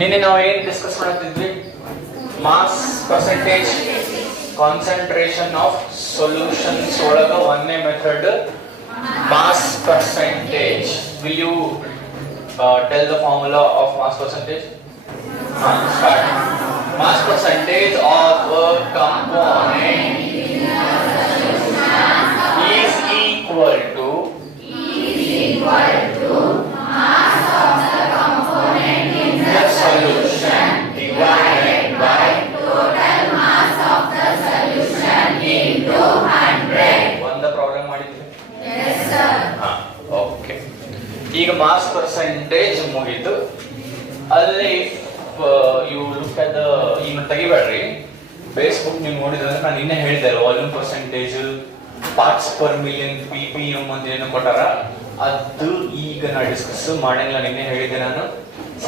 ನಿನ್ನೆ ನಾವು ಏನು ಡಿಸ್ಕಸ್ ಮಾಡ್ತಿದ್ವಿ? Mass percentage concentration of solutions ಒಳಗ ಒಂದೇ method mass percentage. Will you tell the formula of mass percentage? Start. Mass percentage of a component is equal to mass of the component in the solution divided by total mass of the solution into 100. ಒಂದು problem ಮಾಡಿದ್ವಿ. Yes sir. Okay. ಈಗ mass percentage ಮುಗಿತು. ಅಲ್ಲಿ you look at the, ಈಗ ತೆಗಿಬೇಡ್ರಿ, base book ನೀವು ನೋಡಿದ್ರೆ ನಾನು ನಿನ್ನೆ ಹೇಳಿದೆ volume percentage, parts per million, ppm ಅಂತ ಏನು ಕೊಟ್ಟಾರ ಅದು ಈಗ ನಾ ಡಿಸ್ಕಸ್ ಮಾಡಿಲ್ಲ. ನಿನ್ನೆ ಹೇಳಿದ್ದೆ ನಾನು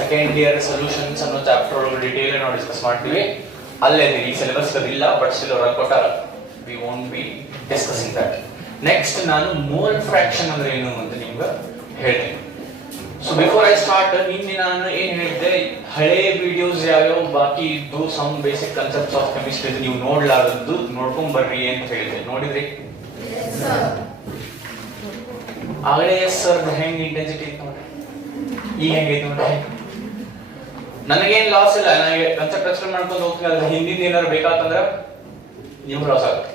ಸೆಕೆಂಡ್ ಇಯರ್ ಸೊಲ್ಯೂಷನ್ಸ್ ಅನ್ನೋ ಚಾಪ್ಟರ್ ಒಳಗೆ ಡೀಟೇಲ್ ನಾವು ಡಿಸ್ಕಸ್ ಮಾಡ್ತೀವಿ. ಅಲ್ಲೇ ಈ ಸಿಲೆಬಸ್ ಇಲ್ಲ, ಬಟ್ ಸ್ಟಿಲ್ ಅವ್ರಿಗೆ ಕೊಟ್ಟಾರ. We won't be discussing that. Next ನಾನು ಮೋಲ್ ಫ್ರಾಕ್ಷನ್ ಅಂದ್ರೆ ಏನು ಅಂತ ನಿಮ್ಗೆ ಹೇಳ್ತೀನಿ. ಸೊ ಬಿಫೋರ್ ಐ ಸ್ಟಾರ್ಟ್, ನಿನ್ನೆ ನಾನು ಏನ್ ಹೇಳಿದ್ದೆ, ಹಳೆ ವಿಡಿಯೋಸ್ ಯಾವ್ಯಾವ ಬಾಕಿ ಇದ್ದು some basic concepts of chemistry ನೀವು ನೋಡ್ಲಾರದ್ದು ನೋಡ್ಕೊಂಡ್ ಬರ್ರಿ ಅಂತ ಹೇಳಿದೆ. ನೋಡಿದ್ರಿ? ಆಗಲೇ ಸರ್ ಹೆಂಗ್ ಇಂಟೆನ್ಸಿಟಿ ಇತ್ತು ನೋಡ್ರಿ, ಈಗ ಹೆಂಗೈತೆ ನೋಡ್ರಿ. ನನಗೇನ್ ಲಾಸ್ ಇಲ್ಲ, ನನಗೆ ಕನ್ಸೆಪ್ಟ್ ಎಕ್ಸ್ಪ್ಲೇನ್ ಮಾಡ್ಕೊಂಡು ಹೋಗ್ತೀನಿ. ಅದ್ರ ಹಿಂದಿನ ಏನಾರು ಬೇಕಾತಂದ್ರೆ ನೀವು ಲಾಸ್ ಆಗುತ್ತೆ.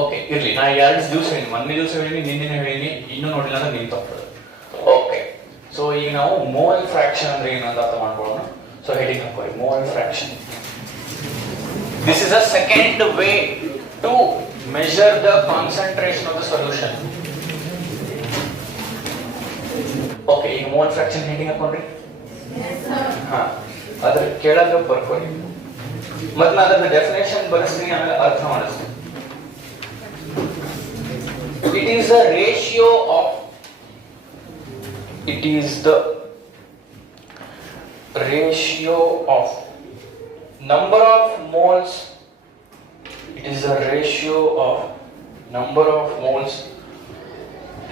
ಓಕೆ ಇರ್ಲಿ, ನಾ 2 ದಿವಸ ಹೇಳಿ, ಮೊನ್ನೆ ದಿವಸ ಹೇಳಿ, ನಿನ್ನೆ ಹೇಳಿನಿ, ಇನ್ನೂ ನೋಡಿಲ್ಲ ಅಂದ್ರೆ ನಿನ್ ತಪ್ಪು. ಓಕೆ, ಸೊ ಈಗ ನಾವು ಮೋಲ್ ಫ್ರಾಕ್ಷನ್ ಅಂದ್ರೆ ಏನು ಅಂತ ಅರ್ಥ ಮಾಡ್ಕೊಳ್ಳೋಣ. ಸೊ ಹೆಡಿಂಗ್ ಹಾಕೊಳ್ಳಿ, mole fraction. This is a second way to measure the concentration of the solution. Okay, ಈಗ ಮೋಲ್ ಫ್ರಾಕ್ಷನ್ ಹೆಡಿಂಗ್ ಹಾಕೊಂಡ್ರಿ. ಅದ್ರ ಕೆಳಗೆ ಬರ್ಕೊಳ್ಳಿ, ಮತ್ತೆ ನಾನು ಅದರ ಡೆಫಿನೇಷನ್ ಬರೆಸ್ತೀನಿ, ಆಮೇಲೆ ಅರ್ಥ ಮಾಡಿಸ್ತೀನಿ. It is the ratio of number of moles. It is the ratio of number of moles.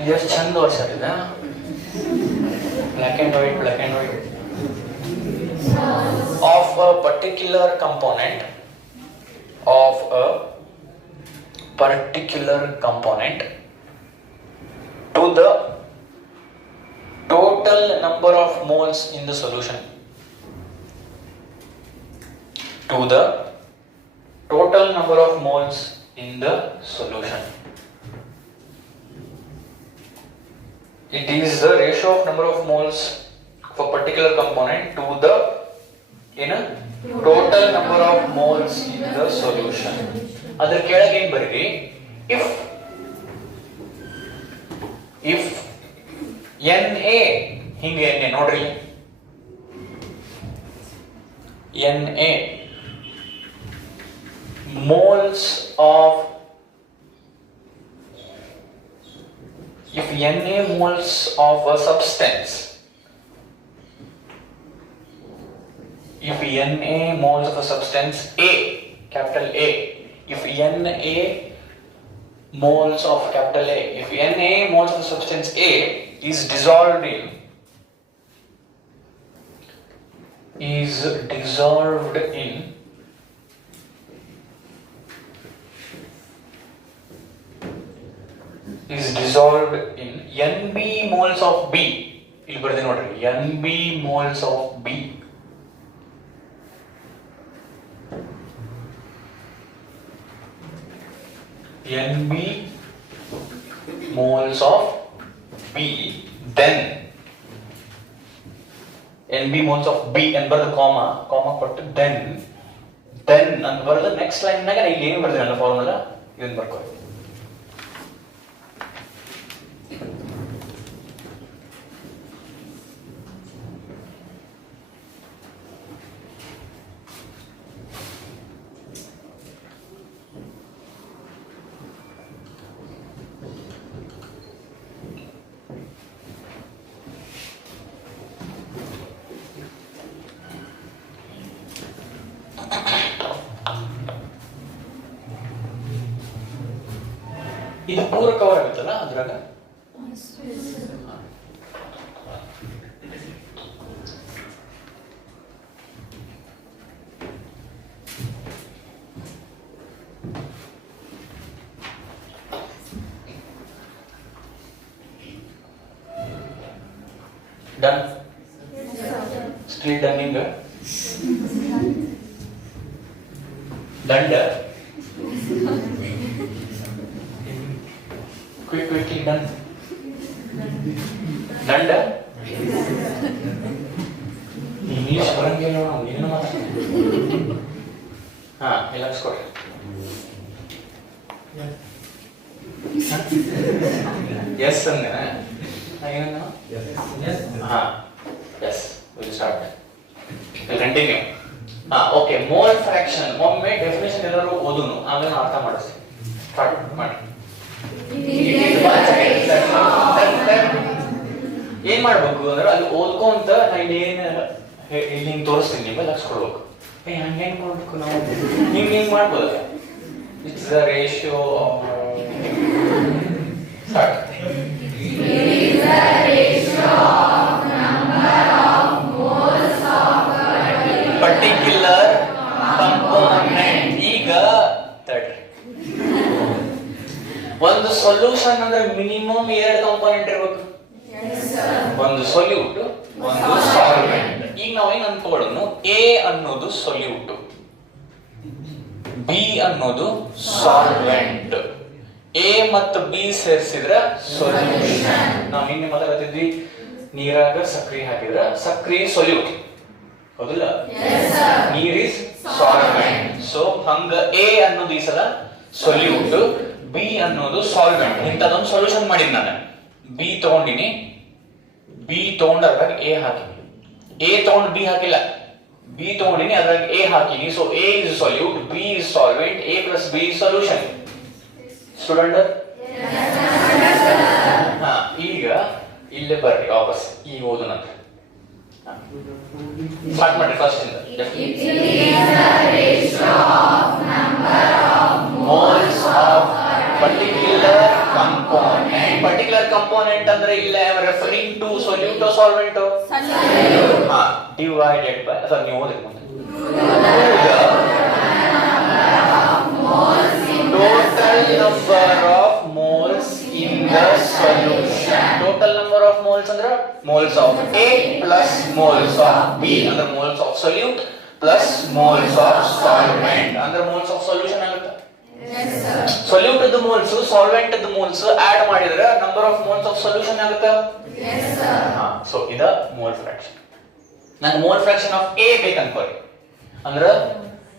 Just ಚಂದ ವರ್ಷ black and white of a particular component to the total number of moles in the solution. To the total number of moles in the solution. It is the ratio of number of moles of a particular component to the total number of moles in the solution. ಅದರ ಕೆಳಗೆ ಏನು ಬರೀರಿ, if Na ಹಿಂಗೆ Na ನೋಡ್ರಿ, Na moles of, if Na moles of a substance, if Na moles of a substance A, capital A, if Na moles of capital A, if Na moles of substance A is dissolved in Nb moles of B, ಇಲ್ಲಿ ಬರ್ದೆ ನೋಡ್ರಿ, Nb moles of B, Nb moles of B, then Nb moles of B and ಬರ್ದು comma ಕೊಟ್ಟು then ಅಂತ ಬರ್ದು next line ನಾಗ ಇಲ್ಲಿ ಏನು ಬರ್ದಿರಲ್ಲ ಫಾರ್ಮುಲಾ, ಇದನ್ನ ಬರ್ಕೊಳ್ಳಿ. ಇದು ಪೂರ ಕವರ್ ಆಗುತ್ತಲ್ಲ ಅದ್ರಾಗ. Done. Still done. Done. Quickly done. Done. English ಬರಂಗಿಲ್ಲ ಏನು ಮಾತಾಡ್ತೀನಿ. ಹಾ ರಿಲ್ಯಾಕ್ಸ್ ಕೊಡ್ರಿ. ಎಸ್ ಅಂದ ಏನಂದ? ಹಾ ಎಸ್ ವಿಲ್ ಸ್ಟಾರ್ಟ್. ಕಂಟಿನ್ಯೂ. ಹಾ ಓಕೆ. ಮೋಲ್ ಫ್ರಾಕ್ಷನ್ ಒಮ್ಮೆ ಡೆಫಿನೇಷನ್ ಎಲ್ಲರೂ ಓದುನು ಆಮೇಲೆ ಅರ್ಥ ಮಾಡಿಸಿ. ಸ್ಟಾರ್ಟ್ ಮಾಡಿ. ಏನ್ ಮಾಡ್ಬೇಕು ಅಂದ್ರೆ ಅಲ್ಲಿ ಓದ್ಕೊಂತ ನಾ ಇಲ್ಲಿ ಹಿಂಗ್ ತೋರಿಸ್ತೀನಿ ನಿಮಗೆ ಲಕ್ಷ ಕೊಡ್ಬೇಕು. ಹಂಗೇನ್ ಕೊಡ್ಬೇಕು ನಾವು ಹಿಂಗ್ ಮಾಡ್ಬೋದಲ್ಲ. It's the ratio start. Particular component. ಈಗ ತಡ್ರಿ, ಒಂದು ಸೊಲ್ಯೂಷನ್ ಅಂದ್ರೆ ಮಿನಿಮಮ್ 2 ಕಂಪೋನೆಂಟ್ ಇರ್ಬೇಕು. ಒಂದು ಸೊಲ್ಯೂಟ್, ಒಂದು ಸಾಲ್ವೆಂಟ್. ಈಗ ನಾವು ಏನ್ ಅನ್ಕೊಳ್ಳೋಣ, ಎ ಅನ್ನೋದು ಸೊಲ್ಯೂಟ್, ಬಿ ಅನ್ನೋದು ಸಾಲ್ವೆಂಟ್. ಎ ಮತ್ತು ಬಿ ಸೇರಿಸಿದ್ರ ಸೊಲ್ಯೂಷನ್. ನಾವು ಹಿಂದೆ ಮಾತಾಡ್ತಿದ್ವಿ, ನೀರಾಗ ಸಕ್ರಿ ಹಾಕಿದ್ರ ಸಕ್ರಿ ಸೊಲ್ಯೂಟ್, ಹೌದಿಲ್ಲ? ನೀರ್ ಇಸ್ ಸಾಲ್ವೆಂಟ್. ಸೊ ಹಂಗ ಎ ಅನ್ನೋದು ಈ ಸಲ ಸೊಲ್ಯೂಟ್, ಬಿ ಅನ್ನೋದು ಸಾಲ್ವೆಂಟ್. ಇಂಥದೊಂದು ಸೊಲ್ಯೂಷನ್ ಮಾಡಿದ್ ನಾನು. ಬಿ ತಗೊಂಡಿನಿ, ಬಿ ತಗೊಂಡಾಗ ಎ ಹಾಕಿನಿ, ಎ ತಗೊಂಡು ಬಿ ಹಾಕಿಲ್ಲ, ಬಿ ತಗೊಂಡಿನಿ ಅದ್ರಾಗ ಎ ಹಾಕಿನಿ. So A is solute, B is solvent, A plus B is solution. Student ಹಾ ಈಗ ಇಲ್ಲೇ ಬರ್ರಿ ವಾಪಸ್. ಈಗ ಓದು ನಂತರ ಸ್ಟಾರ್ಟ್ ಮಾಡಿ ಫಸ್ಟ್ ಇಂದ. Moles of particular component. Particular component ಅಂದ್ರೆ ಇಲ್ಲ ರೆಫರಿಂಗ್ ಟು ಸೊಲ್ಯೂಟ್ ಸಾಲ್ವೆಂಟ್. ಹಾ ಡಿವೈಡೆಡ್ ಬೈ ಅಥವಾ ನೀವು ಓದಿ ಮುಂದೆ. Total number of moles in the solution. Total number of moles ಅಂದ್ರೆ moles of A plus moles of B ಅಂದ್ರೆ moles of solute plus moles of solvent ಅಂದ್ರೆ moles of solution ಆಗುತ್ತೆ. Solute ಇದ್ದ moles solvent ಇದ್ದ moles add ಮಾಡಿದ್ರೆ number of moles of solution ಆಗುತ್ತೆ. ಹಾ so ಇದ mole fraction. ನಾನು mole fraction of A ಬೇಕು ಅನ್ಕೊಳ್ಳಿ ಅಂದ್ರೆ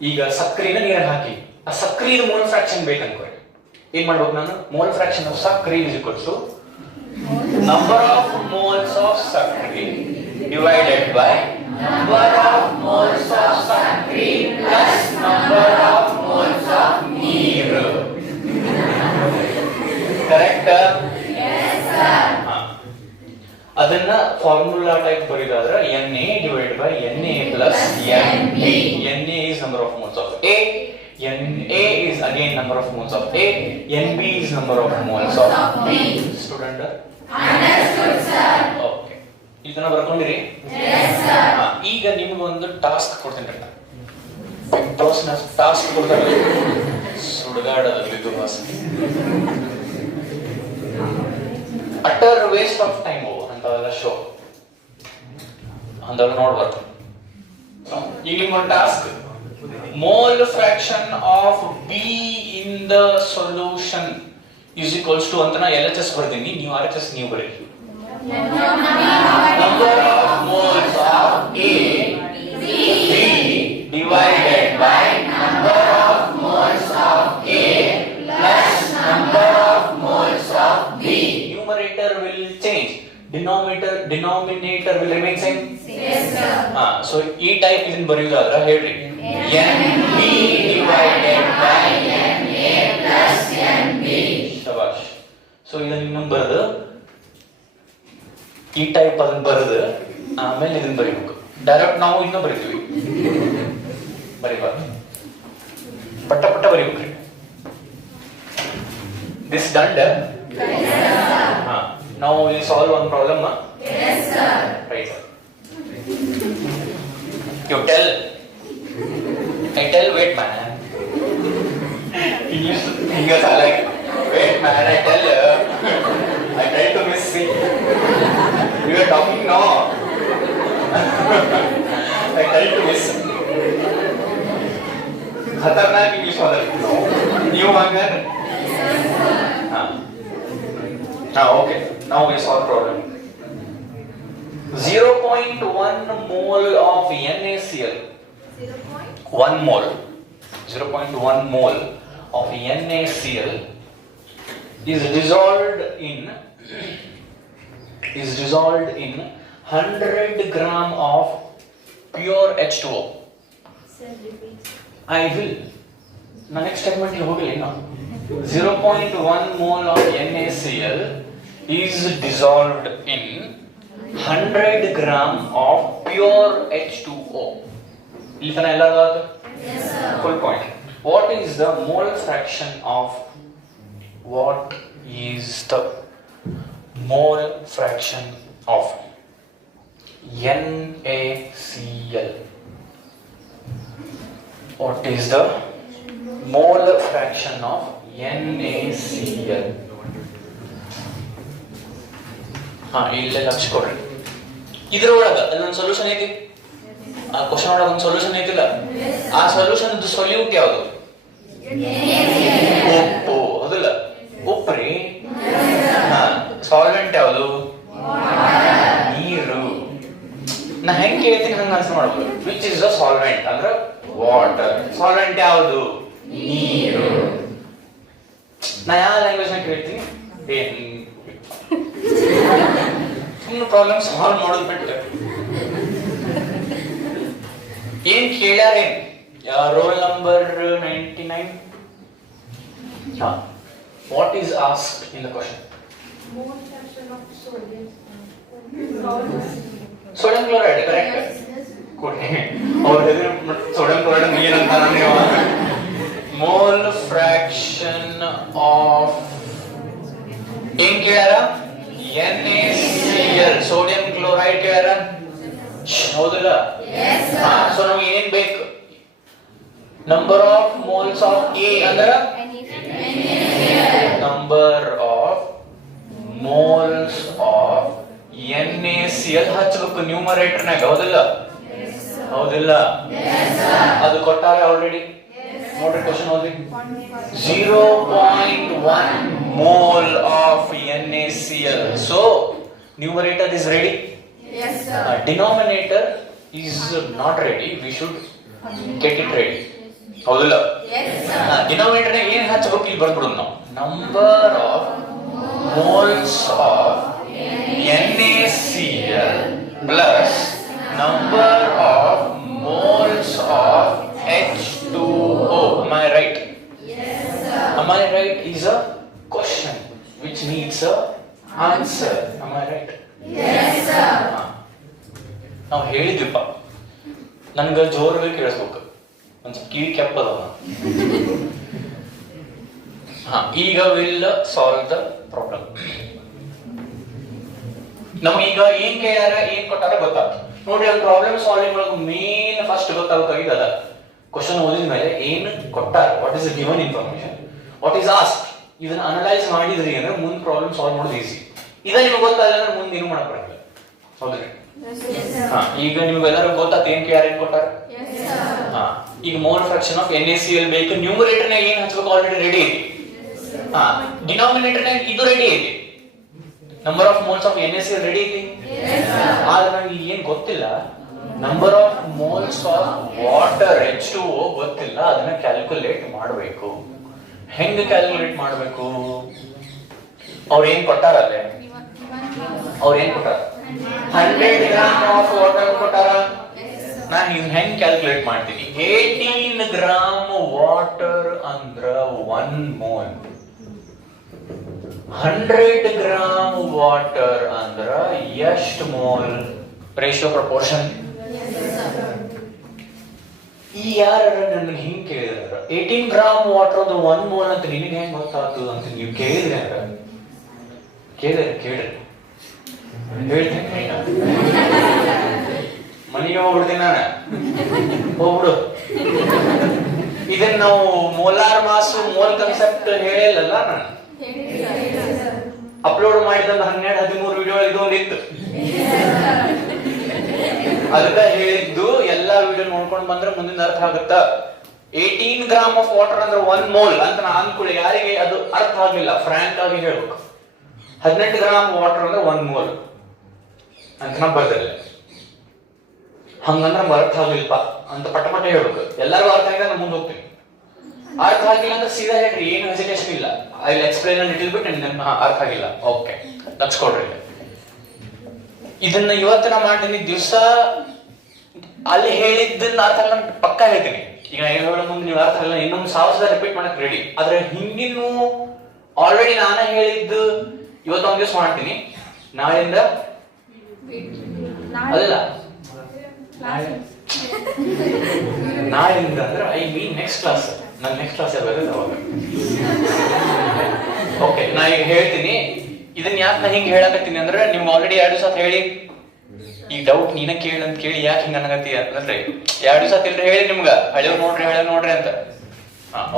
ಈಗ ಸಕ್ರಿನ ನೀರಿಗೆ ಹಾಕಿ ಆ ಸಕ್ರಿಯ ಮೋಲ್ ಫ್ರಾಕ್ಷನ್ ಬೇಕು ಅನ್ಕೊಳ್ಳಿ. ಏನ್ ಮಾಡ್ಬೇಕು ನಾನು? ಮೋಲ್ ಫ್ರಾಕ್ಷನ್ ಆಫ್ ಸಕ್ರಿ is equals to number of moles of ಸಕ್ರಿ divided by number of moles of ಸಕ್ರಿ plus number of moles of ನೀರು. ಕರೆಕ್ಟ್? ಅದನ್ನ ಫಾರ್ಮುಲಾ ಟೈಪ್ ಬರೆಯೋದಾದ್ರೆ Na divided by Na plus Nb. Na is number of moles of A, Na is again number of moles of A, Nb is number of moles of B. Student? Understood sir. Okay. ಇದನ್ನ ಬರ್ಕೊಂಡಿರಿ? Yes sir. ಈಗ ನಿಮಗೆ ಒಂದು task ಕೊಡ್ತೀನಿ ನಾನು. Task ಕೊಡ್ತಾರೆ ಸುಡುಗಾಡದಲ್ಲಿ ಇದು boss. Utter waste of time ಅಂತವೆಲ್ಲ ಶೋ ಅಂತವೆಲ್ಲ ನೋಡ್ಬಾರ್ದು. ಈಗ ನಿಮ್ಗೊಂದು task, mole fraction of B in the solution is equals to ಅಂತ ನಾ LHS ಬರ್ತೀನಿ, ನೀವು RHS ನೀವು ಬರೀರಿ. Number of moles of A B divided by number of moles of A plus number of moles of B. Numerator will change, denominator will remain same. Yes sir. So ಈ type ಇದನ್ನ ಬರೆಯೋದಾದ್ರೆ ಹೇಳ್ರಿ, NB divided by NA plus NB. ಶಬಾಷ್. So ಇದನ್ನ ಇನ್ನೊಂದು ಬರೆದು ಈ type ಅದನ್ನ ಬರೆದು ಆಮೇಲೆ ಇದನ್ನ ಬರೀಬೇಕು. ಡೈರೆಕ್ಟ್ ನಾವು ಇನ್ನೂ ಬರೀತೀವಿ, ಬರೀಬಾರ್ದು, ಪಟ್ಟ ಪಟ್ಟ ಬರೀಬೇಕ್ರಿ. This done? Yes sir. Now we solve one problem. Yes sir. Right sir. You tell. I tell, wait man. English I like, wait man, I tell. I try to miss. We are talking now. I try to miss. खतरनाक English माताಡ್ತೀವಿ ನೀವು ಹಂಗಾರೆ okay, now we solve problem. 0.1 mole of NaCl, 1 mole, 0.1 mole of NaCl is dissolved in 100 gram of pure H2O. I will. The next statement you ಹೋಗಲಿ ನಾ 0.1 mole of NaCl is dissolved in 100 gram of pure H2O. ಇಲ್ಲಿ ತನ ಎಲ್ಲ ಆಯ್ತು? Yes sir. Full point. What is the mole fraction of What NaCl? What is the mole fraction of NaCl? ಇಲ್ಲೇ ಲಕ್ಷ ಕೊಡ್ರಿ. ಇದ್ರೊಳಗ ಅಲ್ಲೊಂದು ಸೊಲ್ಯೂಷನ್ ಐತಿ. ಆ ಕ್ವಶನ್ ಒಳಗ ಒಂದು ಸೊಲ್ಯೂಷನ್ ಐತಿಲ್ಲ. ಆ ಸೊಲ್ಯೂಷನ್ ಸೊಲ್ಯೂಟ್ ಯಾವುದು? ಉಪ್ಪು. ಹೌದಲ್ಲ? ಉಪ್ಪು ರೀ. ಸಾಲ್ವೆಂಟ್ ಯಾವುದು? ನೀರು. ನಾ ಹೆಂಗೆ ಹೇಳ್ತೀನಿ ಹಂಗ ಆನ್ಸರ್ ಮಾಡ್ಬೋದು. ವಿಚ್ ಇಸ್ ದ ಸಾಲ್ವೆಂಟ್ ಅಂದ್ರೆ ವಾಟರ್. ಸಾಲ್ವೆಂಟ್ ಯಾವುದು? ನೀರು. ನಾ ಯಾವ ಲ್ಯಾಂಗ್ವೇಜ್ ನಾಗ ಕೇಳ್ತೀನಿ? ಸುಮ್ಮನೆ ಪ್ರಾಬ್ಲಮ್ ಸಾಲ್ವ್ ಮಾಡೋದು ಬಿಟ್ಟು ಏನ್ ಕೇಳ್ಯಾರೇನ್? Roll number 99. What is asked in the question? Mole fraction of sodium. Sodium chloride, correct? Good. Or sodium chloride ಏನಂತಾರ ನೀವು? Mole fraction of ಏನ್ ಕೇಳ್ಯಾರ? NaCl, sodium chloride ಕೇಳ್ಯಾರ? ಹೌದಲ್ಲ? Yes sir. So ನಮಗೆ ಏನ್ ಬೇಕು? Number of moles of A ಅಂದ್ರ number of moles of NaCl ಹಚ್ಚಬೇಕು numerator ನಾಗ. ಹೌದಲ್ಲ? ಹೌದಿಲ್ಲ? ಅದು ಕೊಟ್ಟಾರ ಆಲ್ರೆಡಿ. ನೋಡ್ರಿ ಕ್ವಶನ್ ಓದಿ. 0.1 mole of NaCl. So numerator is ready. Yes sir. Denominator is not ready. We should get it ready. ಹೌದಲ್ಲ? Yes sir. ಡಿನಾಮಿನೇಟರ್ ಏನ್ ಹಚ್ಚಬೇಕು ಇಲ್ಲಿ ಬರ್ಬಿಡೋದು ನಾವು. Number of moles of NaCl plus number of moles of H2O. Am I right? Yes sir. Am I right is a question which needs a answer. Am I right? Yes sir. ನಾವು ಹೇಳಿದ್ವಿಪ್ಪ, ನನ್ಗೆ ಜೋರಾಗಿ ಕೇಳಿಸ್ಬೇಕು. ಒಂದು ಕಿವಿ ಕೆಪ್ಪದವ. ಈಗ will solve the problem. ನಮಗೀಗ ಏನ್ ಕೇಳ್ಯಾರ ಏನ್ ಕೊಟ್ಟಾರ ಗೊತ್ತಾಗ್ತದೆ. ನೋಡಿ, ಒಂದು ಪ್ರಾಬ್ಲಮ್ ಸಾಲ್ವಿಂಗ್ ಒಳಗೆ ಮೇನ್ ಫಸ್ಟ್ ಗೊತ್ತಾಗಬೇಕಾಗಿದೆ ಅದ. ಕ್ವಶನ್ ಓದಿದ ಮೇಲೆ ಏನ್ ಕೊಟ್ಟಾರ, what is given information, what is ask, ಇದನ್ನ ಅನಲೈಸ್ ಮಾಡಿದ್ರಿ ಅಂದ್ರೆ ಮುಂದೆ ಪ್ರಾಬ್ಲಮ್ ಸಾಲ್ವ್ ಮಾಡೋದು ಈಸಿ. ಇದ ನಿಮ್ಗೆ ಗೊತ್ತಾಗಲ್ಲ ಅಂದ್ರೆ ಮುಂದೆ ಏನು ಮಾಡಕ್ ಬರಲ್ಲ. ಹೌದ್ರಿ? ಈಗ ನಿಮ್ಗೆಲ್ಲರೂ ಗೊತ್ತಾತ ಏನ್ ಕೇಳ್ಯಾರ ಏನ್ ಕೊಟ್ಟಾರ. ಈಗ ಮೋಲ್ ಫ್ರಾಕ್ಷನ್ ಆಫ್ NaCl ಬೇಕು. ನ್ಯೂಮರೇಟರ್ ನಾಗ ಏನ್ ಹಚ್ಚಬೇಕು ಆಲ್ರೆಡಿ ರೆಡಿ ಐತಿ. ಡಿನಾಮಿನೇಟರ್ ನಾಗ ಇದು ರೆಡಿ ಐತಿ. Number of moles of NaCl ready ಐತಿ. ಆದ್ರೆ ನನಗೆ ಏನ್ ಗೊತ್ತಿಲ್ಲ, number of moles of water H2O ಗೊತ್ತಿಲ್ಲ. ಅದನ್ನ ಕ್ಯಾಲ್ಕುಲೇಟ್ ಮಾಡಬೇಕು. ಹೆಂಗ ಕ್ಯಾಲ್ಕುಲೇಟ್ ಮಾಡಬೇಕು? ಅವ್ರು ಏನ್ ಕೊಟ್ಟಾರ ಅಲ್ಲೇ? ಅವ್ರು ಏನ್ ಕೊಟ್ಟಾರ? 100 ಗ್ರಾಮ್ ಆಫ್ ವಾಟರ್ ಕೊಟ್ಟಾರ. ನಾನು ಇವ್ ಹೆಂಗ್ ಕ್ಯಾಲ್ಕುಲೇಟ್ ಮಾಡ್ತೀನಿ? 18 ಗ್ರಾಮ್ ವಾಟರ್ ಅಂದ್ರ 1 ಮೋಲ್. 100 ಗ್ರಾಮ್ ವಾಟರ್ ಅಂದ್ರ ಎಷ್ಟು ಮೋಲ್? Ratio proportion. ಈ ಯಾರ ನನಗೆ ಹಿಂಗ್ ಕೇಳಿದ್ರ 18 ಗ್ರಾಮ್ ವಾಟರ್ ಅಂದ್ರೆ 1 ಮೋಲ್ ಅಂತ ನಿನಗೆ ಹೆಂಗ್ ಗೊತ್ತಾಗ್ತದ ಅಂತ ನೀವು ಕೇಳಿದ್ರೆ ಅಂದ್ರ ಕೇಳ್ರಿ ಹೇಳ್ತೇನೆ. ಮನೆಗೆ ಹೋಗ್ಬಿಡ್ತೀನಿ ನಾನು. ಹೋಗ್ಬಿಡು. ಇದನ್ನ ನಾವು ಮೋಲಾರ್ ಮಾಸು ಮೋಲ್ ಕನ್ಸೆಪ್ಟ್ ಹೇಳಿಲ್ಲಲ್ಲ ನಾನು. ಅಪ್ಲೋಡ್ ಮಾಡಿದಂತ 12-13 ವಿಡಿಯೋ ಇದೊಂದು ಇತ್ತು. ಅದಕ್ಕ ಹೇಳಿದ್ದು ಎಲ್ಲಾ ವಿಡಿಯೋ ನೋಡ್ಕೊಂಡು ಬಂದ್ರೆ ಮುಂದಿನ ಅರ್ಥ ಆಗುತ್ತ. 18 ಗ್ರಾಮ್ ಆಫ್ ವಾಟರ್ ಅಂದ್ರೆ 1 ಮೋಲ್ ಅಂತ ನಾ ಅನ್ಕೊಳ್ಳಿ, ಯಾರಿಗೆ ಅದು ಅರ್ಥ ಆಗ್ಲಿಲ್ಲ ಫ್ರಾಂಕ್ ಆಗಿ ಹೇಳ್ಬೇಕು. 18 ಗ್ರಾಮ್ ವಾಟರ್ ಅಂದ್ರೆ 1 ಮೋಲ್ ಅಂತ ನಾ ಬರ್ದಿಲ್ಲ. ಹಂಗಂದ್ರೆ ನಮ್ಗೆ ಅರ್ಥ ಆಗ್ಲಿಲ್ಪ ಅಂತ ಪಟ ಹೇಳ್ಬೇಕು. ಎಲ್ಲರಿಗೂ ಅರ್ಥ ಆಗಿಲ್ಲ, ನಾನು ಮುಂದೆ ಹೋಗ್ತೀನಿ. ಅರ್ಥ ಆಗಿಲ್ಲ ಅಂದ್ರೆ ಸೀದಾ ಹೇಳ್ರಿ, ಏನು ಹೆಸಿಟೇಷನ್ ಇಲ್ಲ. I will explain a little bit and ಅರ್ಥ ಆಗಿಲ್ಲ, ಓಕೆ ಲಕ್ಷ ಕೊಡ್ರಿ. ಇದನ್ನ ಇವತ್ತು ನಾ ಮಾಡ್ತೀನಿ, ದಿವಸ ಅಲ್ಲಿ ಹೇಳಿದ್ದನ್ನ ಅರ್ಥ ಆಗಲ್ಲ ಪಕ್ಕ ಹೇಳ್ತೀನಿ. ಈಗ ಹೇಳೋ ಮುಂದೆ ನೀವು ಅರ್ಥ ಆಗಲ್ಲ ಇನ್ನೊಂದು 1000 ಸಲ ರಿಪೀಟ್ ಮಾಡಕ್ ರೆಡಿ. ಆದ್ರೆ ಹಿಂದಿನ ಆಲ್ರೆಡಿ ನಾನೇ ಹೇಳಿದ್ದು ಇವತ್ತು ಒಂದ್ ದಿವಸ ಮಾಡ್ತೀನಿ, ನಾಳೆಯಿಂದ ಅಲ್ಲ ನಾಳೆಯಿಂದ ಅಂದ್ರೆ ಐ ಮೀನ್ ನೆಕ್ಸ್ಟ್ ಕ್ಲಾಸ್. ನಾನು ನೆಕ್ಸ್ಟ್ ಕ್ಲಾಸ್ ಬರೋದು ಅವಾಗ. ಓಕೆ, ನಾ ಈಗ ಹೇಳ್ತೀನಿ. ಇದನ್ನ ಯಾಕೆ ನಾ ಹಿಂಗೆ ಹೇಳಕತ್ತೀನಿ ಅಂದ್ರೆ ನೀವು ಆಲ್ರೆಡಿ 2 ದಿವಸ ಹೇಳಿ ಈ ಡೌಟ್ ನೀನ ಕೇಳಿ ಅಂತ ಕೇಳಿ ಯಾಕೆ ಹಿಂಗ ಅನ್ನಗತ್ತಿ ಅಂತಂದ್ರೆ 2 ದಿವಸ ಇಲ್ರಿ ಹೇಳಿ ನಿಮ್ಗ ಹಳೆವ್ ನೋಡ್ರಿ ಅಂತ.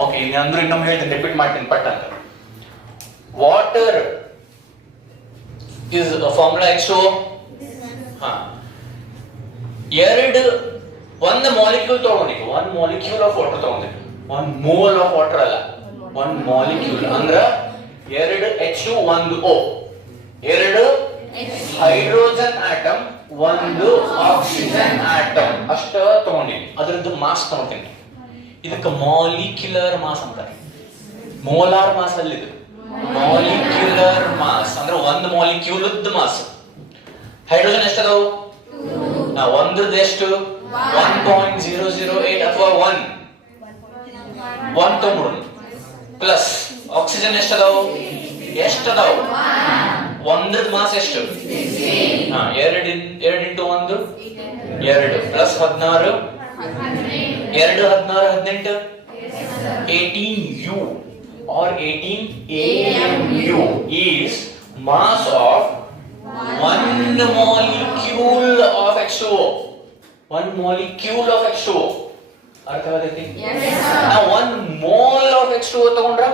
ಓಕೆ, ಈಗ ಅಂದ್ರೆ ಇನ್ನೊಮ್ಮೆ ಹೇಳ್ತೀನಿ, ರಿಪೀಟ್ ಮಾಡ್ತೀನಿ ಪಟ್ ಅಂತ. Water is formula H2O. ಒಂದು ಮಾಲಿಕ್ಯೂಲ್ ತಗೊಂಡಿದ್ದು, 1 ಮಾಲಿಕ್ಯೂಲ್ ಆಫ್ ವಾಟರ್ ತಗೊಂಡಿದ್ದು, 1 ಮೋಲ್ ಆಫ್ ವಾಟರ್ ಅಲ್ಲ, 1 ಮಾಲಿಕ್ಯೂಲ್ ಅಂದ್ರ 2 H2 1 O, 2 hydrogen atom 1 oxygen atom ಅಷ್ಟ ತಗೊಂಡಿನಿ. ಅದರದ್ದು ಮಾಸ್ ತಗೊಂತೀನಿ. ಇದಕ್ಕೆ ಮಾಲಿಕ್ಯುಲರ್ ಮಾಸ್ ಅಂತಾರೆ. ಮೋಲಾರ್ ಮಾಸ್ ಅಲ್ಲಿ ಇದು ಮಾಲಿಕ್ಯುಲರ್ ಮಾಸ್ ಅಂದ್ರೆ 1 ಮಾಲಿಕ್ಯೂಲ್ದ ಮಾಸ್. ಹೈಡ್ರೋಜನ್ ಎಷ್ಟದಾವು? ಒಂದ್ರದ್ದು ಎಷ್ಟು? 1.008 ಅಥವಾ 1 ತಗೊಂಡ್ರು ಪ್ಲಸ್ ಆಕ್ಸಿಜನ್ ಎಷ್ಟದಾವು? ಎಷ್ಟದಾವು? ಒಂದ್ರದ್ದು ಮಾಸ್ ಎಷ್ಟು? 2 into 1 2 plus 16 2 16 18 18U or 18 AMU is mass of 1 molecule of H2O. 1 molecule of H2O. ಅರ್ಥವಾಗೈತಿ? ನಾವು 1 mole of H2O ತಗೊಂಡ್ರ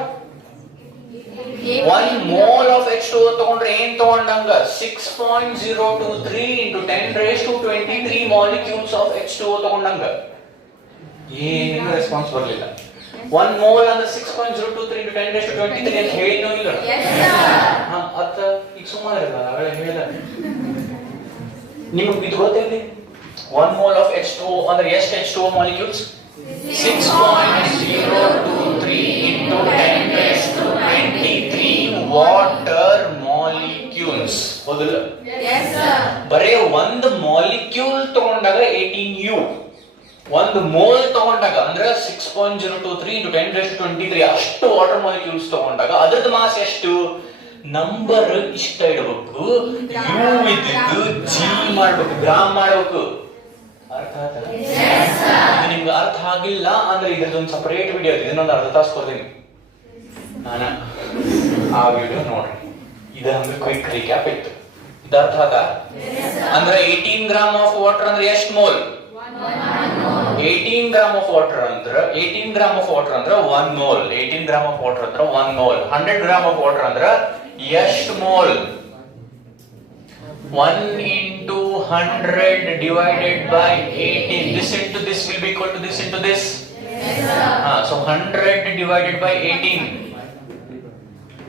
1 mole of H2O ತಗೊಂಡ್ರೆ ಏನ್ ತಗೊಂಡಂಗ 6.023 into 10 raised to 23 molecules of H2O ತಗೊಂಡಂಗ. ಏನೇನು response ಬರಲಿಲ್ಲ. 1 mole ಅಂದ್ರೆ 6.023 into 10 raised to 23 ಅಂತ ಹೇಳಿನೋ ಇಲ್ಲ? ಅತ್ತ ಈಗ ಸುಮಾರು ಇರಲ್ಲ, ಅವಳೆ ಹೇಳಿದ ನಿಮಗೆ ಇದು ಗೊತ್ತಿರಲಿ. 1 mole of H2O ಅಂದ್ರೆ ಎಷ್ಟು H2O molecules? 6.023 into 10 raised to 23 water molecules. ಹೌದಲ್ಲ? ಬರೇ 1 ಮಾಲಿಕ್ಯೂಲ್ ತಗೊಂಡಾಗ 18U, 1 ಮೋಲ್ ತಗೊಂಡಾಗ ಅಂದ್ರೆ 6.023 into 10 raised to 23 ಅಷ್ಟು ವಾಟರ್ ಮಾಲಿಕ್ಯೂಲ್ಸ್ ತಗೊಂಡಾಗ ಅದ್ರದ್ದು ಮಾಸ್ ಎಷ್ಟು? ನಂಬರ್ ಇಷ್ಟ ಇಡಬೇಕು, ಯು ಇದ್ದಿದ್ದು ಜಿ ಮಾಡ್ಬೇಕು, ಗ್ರಾಮ್ ಮಾಡ್ಬೇಕು. ಅರ್ಥ ಆಯ್ತಲ್ಲ? ಇದು ನಿಮ್ಗೆ ಅರ್ಥ ಆಗಿಲ್ಲ ಅಂದ್ರೆ ಇದ್ರದ್ದೊಂದು ಸಪರೇಟ್ ವಿಡಿಯೋ ಇದೆ, ಇದನ್ನೊಂದು ಅರ್ಧ ತಾಸು ಕೊಡ್ತೀನಿ ನಾನು, ಆ ವಿಡಿಯೋ ನೋಡ್ರಿ. ಇದು ಅಂದ್ರೆ ಕ್ವಿಕ್ ರೀಕ್ಯಾಪ್ ಇತ್ತು. ಇದು ಅರ್ಥ ಆಗ ಅಂದ್ರೆ 18 ಗ್ರಾಮ್ ಆಫ್ ವಾಟರ್ ಅಂದ್ರೆ ಎಷ್ಟು ಮೋಲ್? 18 ಗ್ರಾಮ್ ಆಫ್ ವಾಟರ್ ಅಂದ್ರೆ 18 ಗ್ರಾಮ್ ಆಫ್ ವಾಟರ್ ಅಂದ್ರೆ 1 ಮೋಲ್. 18 ಗ್ರಾಮ್ ಆಫ್ ವಾಟರ್ ಅಂದ್ರೆ 1 ಮೋಲ್. 100 ಗ್ರಾಮ್ ಆಫ್ ವಾಟರ್ ಅಂದ್ರೆ ಎಷ್ಟು mole? 1 into 100 divided by 18. This into this will be equal to this into this. So 100 divided by 18.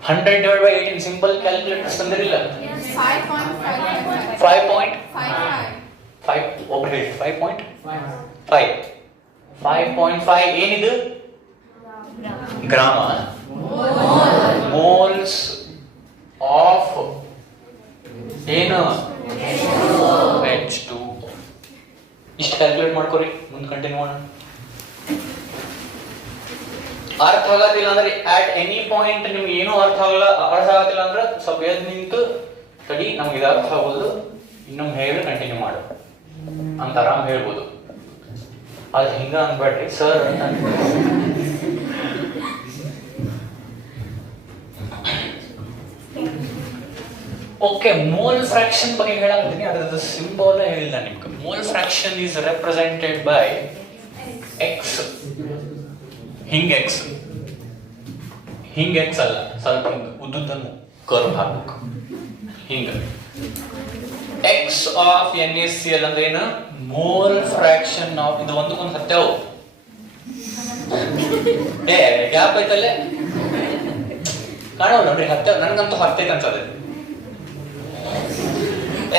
100 divided by 18. Simple calculator ತಂದಿರಲಿಲ್ಲ? 5.5 ಒಬ್ರು ಹೇಳಿ 5.5 5.5 ಏನಿದು? ಗ್ರಾಮ. Moles of ಏನು? H2. ಇಷ್ಟು calculate ಮಾಡ್ಕೊರಿ, ಮುಂದೆ ಕಂಟಿನ್ಯೂ ಮಾಡೋಣ. ಅರ್ಥ ಆಗತ್ತಿಲ್ಲ ಅಂದ್ರೆ ಅಟ್ ಎನಿ ಪಾಯಿಂಟ್ ನಿಮ್ಗೆ ಏನೂ ಅರ್ಥ ಆಗತ್ತಿಲ್ಲ ಅಂದ್ರೆ ಸ್ವಲ್ಪ ಎದ್ದು ನಿಂತು ತಡಿ ನಮ್ಗೆ ಇದು ಅರ್ಥ ಆಗೋದು ಇನ್ನೊಮ್ಮೆ ಹೇಳಿ ಕಂಟಿನ್ಯೂ ಮಾಡು ಅಂತ ಆರಾಮ್ ಹೇಳ್ಬೋದು. ಅದು ಹಿಂಗ ಅನ್ಬೇಡ್ರಿ ಸರ್ ಅಂತ. ಓಕೆ, ಮೋಲ್ ಫ್ರಾಕ್ಷನ್ ಬಗ್ಗೆ ಹೇಳಾಕತ್ತೀನಿ. ಅದರದ್ದು ಸಿಂಬಲ್ ಹೇಳಿಲ್ಲ ನಿಮ್ಗೆ. Mole fraction is represented by X. ಹಿಂಗ್ ಎಕ್ಸ್, ಹಿಂಗ್ ಎಕ್ಸ್ ಅಲ್ಲ, ಸ್ವಲ್ಪ ಹಿಂಗ ಉದ್ದುದನ್ನು ಕರ್ವ್ ಹಾಕ್ಬೇಕು ಹಿಂಗ. ಎಕ್ಸ್ ಆಫ್ NaCl ಅಂದ್ರೆ ಏನು? ಮೋಲ್ ಫ್ರಾಕ್ಷನ್ ಆಫ್, ಇದು ಒಂದಕ್ಕೊಂದು ಹತ್ತೇವು ಗ್ಯಾಪ್ ಐತಲ್ಲೇ ಕಾಣೋ ನೋಡ್ರಿ, ಹತ್ತೇವ್, ನನ್ಗಂತೂ ಹತ್ತೈತೆ ಅನ್ಸದೆ.